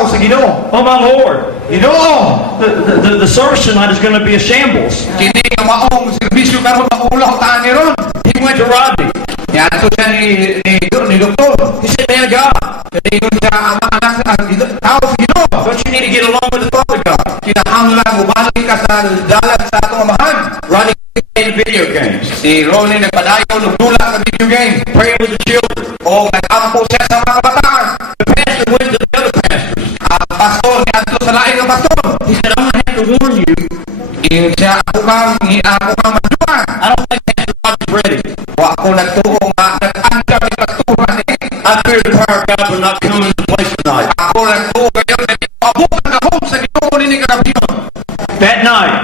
tao sa Ginoo. Oh my Lord, Ginoo, the service tonight is going to be a shambles. kini nga maong serbisyo karon maulaw taan ni ron. He went to Rodney. Yato siya ni doktor. He said, man of God, Ingon siya ang mga anak tao sa Ginoo. don't you need to get along with the Father God? Kinahanglan ubalik ka sa dalan sa atong amahan. Rodney played video games, Si Ronnie nagpadayon og dula sa video game. praying with the children. O nag-ampo siya sa mga kabataan. The pastor went to the other pastors. Ang pastor niadto sa lain nga pastor. He said, I'm going to have to warn you. Ingon siya ako kang maduan. I don't think Pastor Rodney's ready. Wa ako nagtuo nga nag-anda ni pasturan eh. I fear the power of God will not come into place tonight. Ako nagtuo kayo na abot ang gahom sa Ginoo ni kagabiyon. That night,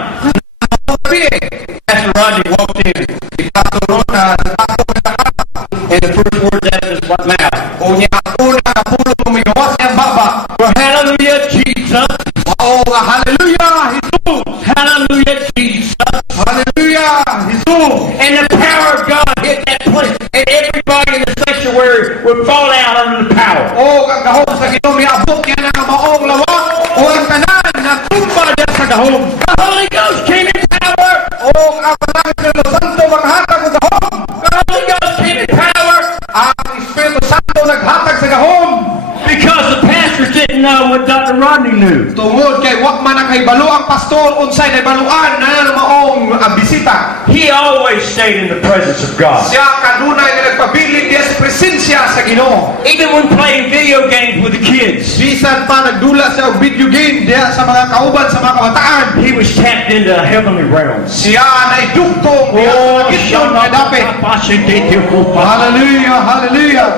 Pastor Rodney walked in, si pastor Ron si pastor nagtakapa. and the first words out of his mouth, O niya ako na pulo tumigawas niyang baba. well, hallelujah, Jesus. O nga hallelujah, Jesus. Hallelujah, Jesus. Hallelujah, Jesus. And the power of God hit that place, and everybody in the sanctuary would fall out under the power. O ang gahom sa Ginoo miabot niya na maong lawak. O ang tanan na tumba diya sa gahom. The Holy Ghost came in power. O ang Espiritu Santo maghatag og gahom. The Holy Ghost came in power. Ang Espiritu Santo naghatag sa gahom. Because the pastors didn't know what Dr. Rodney knew. Tungod kay wa man nakahibalo ang pastor unsay nahibaluan na maong bisita. He always stayed in the presence of God. Siya kanunay nga nagpabilin diya sa presensya sa Ginoo. Even when playing video games with the kids, Bisan pa nagdula siya og video game diya sa mga kauban sa mga kabataan. he was tapped into heavenly realms. Siya naidugtong diya sa gitong nga dapit. Hallelujah, hallelujah.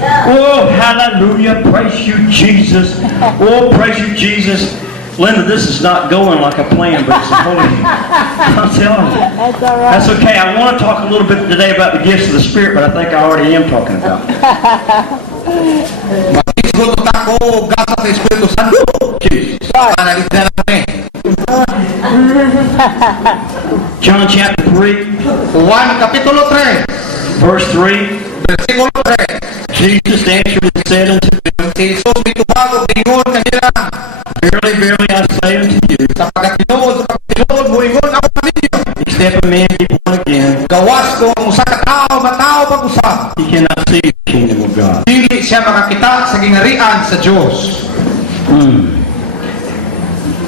Oh, hallelujah. Praise you, Jesus. Oh, praise you, Jesus. Linda, this is not going like a plan, but it's a holy. I'm telling you. That's all right. That's okay. I want to talk a little bit today about the gifts of the Spirit, but I think I already am talking about it. Matisgot ako gasa sa Espiritu Santo. Jesus. Analisa namin. John chapter 3, Juan Kapitulo 3, verse 3. versikulo 3. Jesus answered and said unto them, Si Jesus mitubag og ingon kanila, Verily, verily, I say unto you, sa pagkatinuod mo ingon ako kaninyo. except a man be born again, Gawas ko ang usa ka tao matao pag-usap. he cannot see the kingdom of God. Dili siya makakita sa gingarian sa Dios.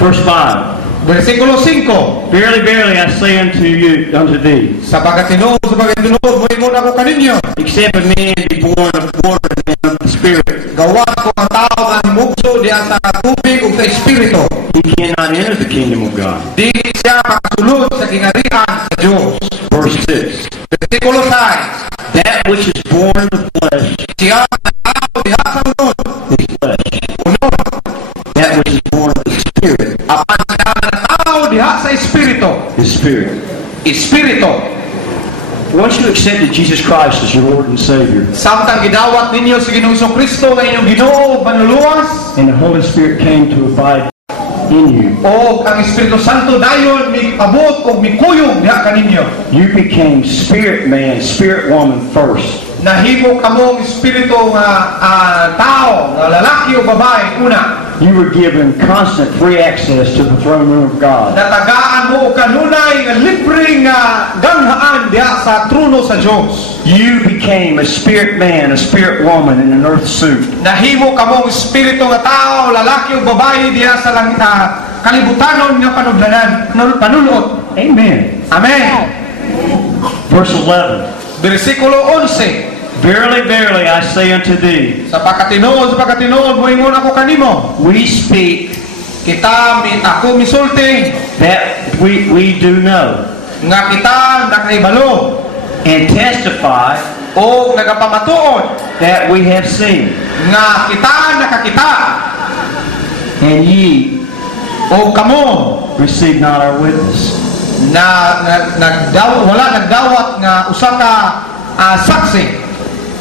Verse 5. Versikulo 5. Verily, verily, I say unto you, unto thee, Sa pagkatinuod mo ingon ako kaninyo. except a man be born of water and of the Spirit, Gawas ko ang tao nga himugso diha sa tubig ug sa espiritu. he cannot enter the kingdom of God. Dili siya makasulod sa gingarian sa Dios. Verse 6. Versikulo 6. That which is born of the flesh Siya ang tao diha sa unod. is flesh. Unod. That which is born of the Spirit Apan siya ang tao diha sa espiritu. is spirit. Espiritu. Once you accepted Jesus Christ as your Lord and Savior, Samtang gidawat ninyo sa Ginoong Kristo nga inyong Ginoo manluluwas, and the Holy Spirit came to abide in you, o ang Espiritu Santo dayon miabot o mikuyog diha kaninyo. you became spirit man, spirit woman first. Nahimo kamong espiritu nga tao, nga lalaki o babae una. You were given constant free access to the throne room of God. Natagaan mo o kanunay nga libreng ganghaan diha sa trono sa Dios. You became a spirit man, a spirit woman in an earth suit. Nahimo kamong espiritu nga tao, lalaki o babae diha sa kalibutanon nga panulot. Amen. Amen. Verse 11. Versikulo 11. Verily, verily, I say unto thee, Sa pagkatinuod mo ingon ako kanimo. we speak Ako misulti that we do know, nga kita nakahibalo and testify o nagapamatuod that we have seen, nga kita nakakita and ye o kamo receive not our witness. wala nagdawat nga usa ka saksi.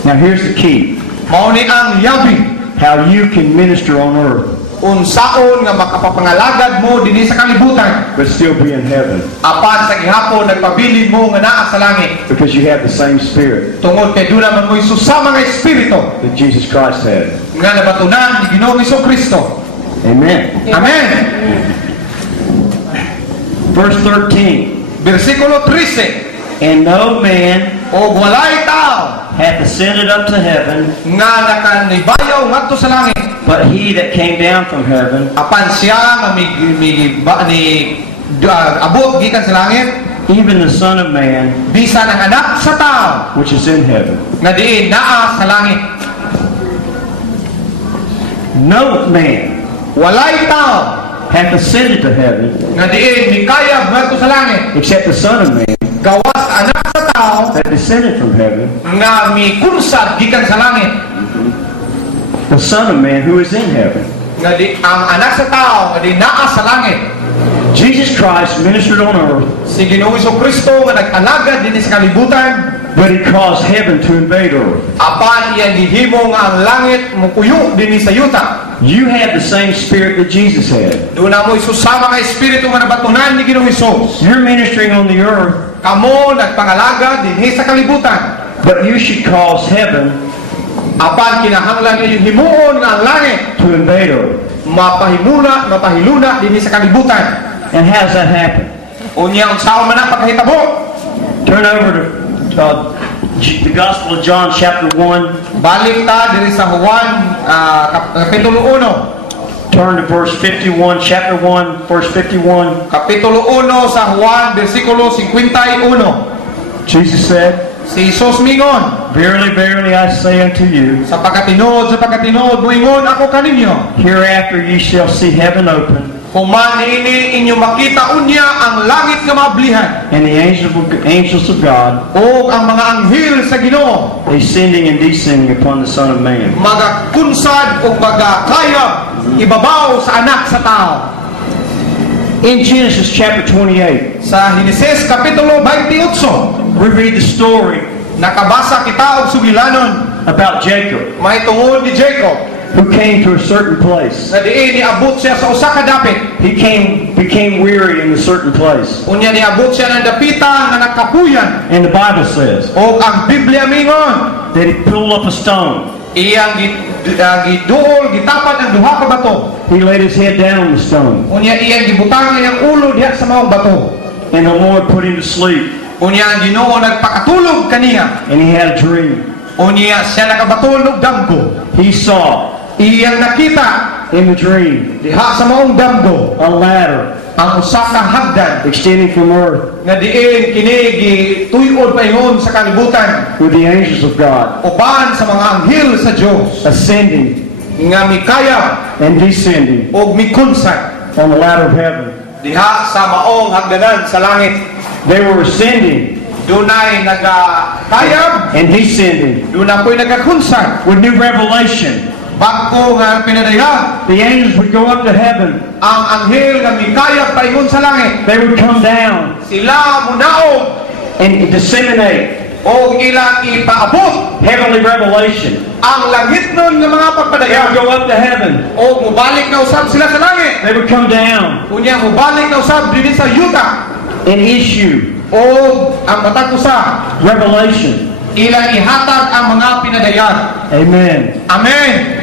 Now here's the key. Mao ni ang yabi How you can minister on earth unsaon nga makapapangalagad mo dinhi sa kalibutan but still be in heaven. apan sa gihapon nagpabilin mo nga naa sa langit Because you have the same spirit tungod kay dula man mo'y susama nga espiritu that Jesus Christ had. nga nabatunan ni Ginoong Kristo. Amen. Amen. Verse 13. Versikulo 13. And no man O walay tao hath ascended up to heaven, nga nakanibayaw ngadto sa langit but he that came down from heaven, apan siya nga abot gikan sa langit even the Son of Man, bisan ang anak sa tao which is in heaven. nga diin naa sa langit. No man Walay tao hath ascended to heaven, nga diin mikayab ngadto sa langit except the Son of Man gawas anak sa tao that descended from heaven, nga mikunsad gikan sa langit the Son of Man who is in heaven. nga di ang anak sa tao nga di naa sa langit. Jesus Christ ministered on earth, Si Ginoong Kristo nga nag-alagad dinhi sa kalibutan but he caused heaven to invade earth. apan iya gihimo nga ang langit mupuyo dinhi sa yuta. You have the same spirit that Jesus had. Doon na mo isusama nga espiritu nga nabatunan ni Ginoong Hesus. You're ministering on the earth, Kamo nagpangalaga dinhi sa kalibutan. but you should cause heaven Apan kinahanglan inyong himuon nga ang langit to invade earth. mapahiluna dinhi sa kalibutan. And how does that happen? Unya unsaon man ang pagkahitabo? Turn over to the Gospel of John, chapter 1. Balik ta dinhi sa Juan kapitulo 1. Turn to verse 51, chapter 1, verse 51. Kapitulo 1 sa Juan bersikulo 51. Jesus said, Si Hesus mingon, Verily, verily, I say unto you, sa pagkatinuod moingon ako kaninyo, hereafter ye shall see heaven open, human niini inyo makita unya ang langit nga maablihan, and the angels of God o ang mga anghel sa Ginoo ascending and descending upon the Son of Man. magakunsad o magakayab ibabaw sa anak sa tao. In Genesis chapter 28, Sa Henesis kapitulo 28, we read the story nakabasa kita og sugilanon about Jacob, may tungod ni Jacob who came to a certain place. na diin niabot siya sa usa ka dapit. He became weary in a certain place. Unya niabot siya ng dapita nga nakapuyan. And the Bible says O ang Biblia mingon, that he pulled up a stone. iyang giduol gitapan ang duha ka bato. He laid his head down on the stone. Unya iyang gibutang iyang ulo diha sa maong bato. And the Lord put him to sleep. Unya ang Ginoo nagpakatulog kaniya. And he had a dream. Unya siya nakabatulog damgo. He saw Iyang nakita in the dream diha sa maong damgo a ladder ang usa ka hagdan extending from earth nga diin kini gituy-od paingon sa kalibutan with the angels of God uban sa mga anghel sa Dios ascending nga mikayab and descending og mikunsad on the ladder of heaven. diha sa maong hagdanan sa langit. They were ascending Dunay nagakayab, and descending dunay ko'y nagakunsad. with new revelation. Bagko nga pinadayag, The angels would go up to heaven. ang anghel nga mikayab paingon sa langit. They would come down Sila munaog and disseminate o ilang ipaabot heavenly revelation. ang langit nun nga mga They pagpadayag. would go up to heaven. O mubalik na usab sila sa langit. They would come down Unya mubalik na usab dinhi sa yuta. and issue O ang matag usa, revelation. ilang ihatag ang mga pinadayag. Amen. Amen.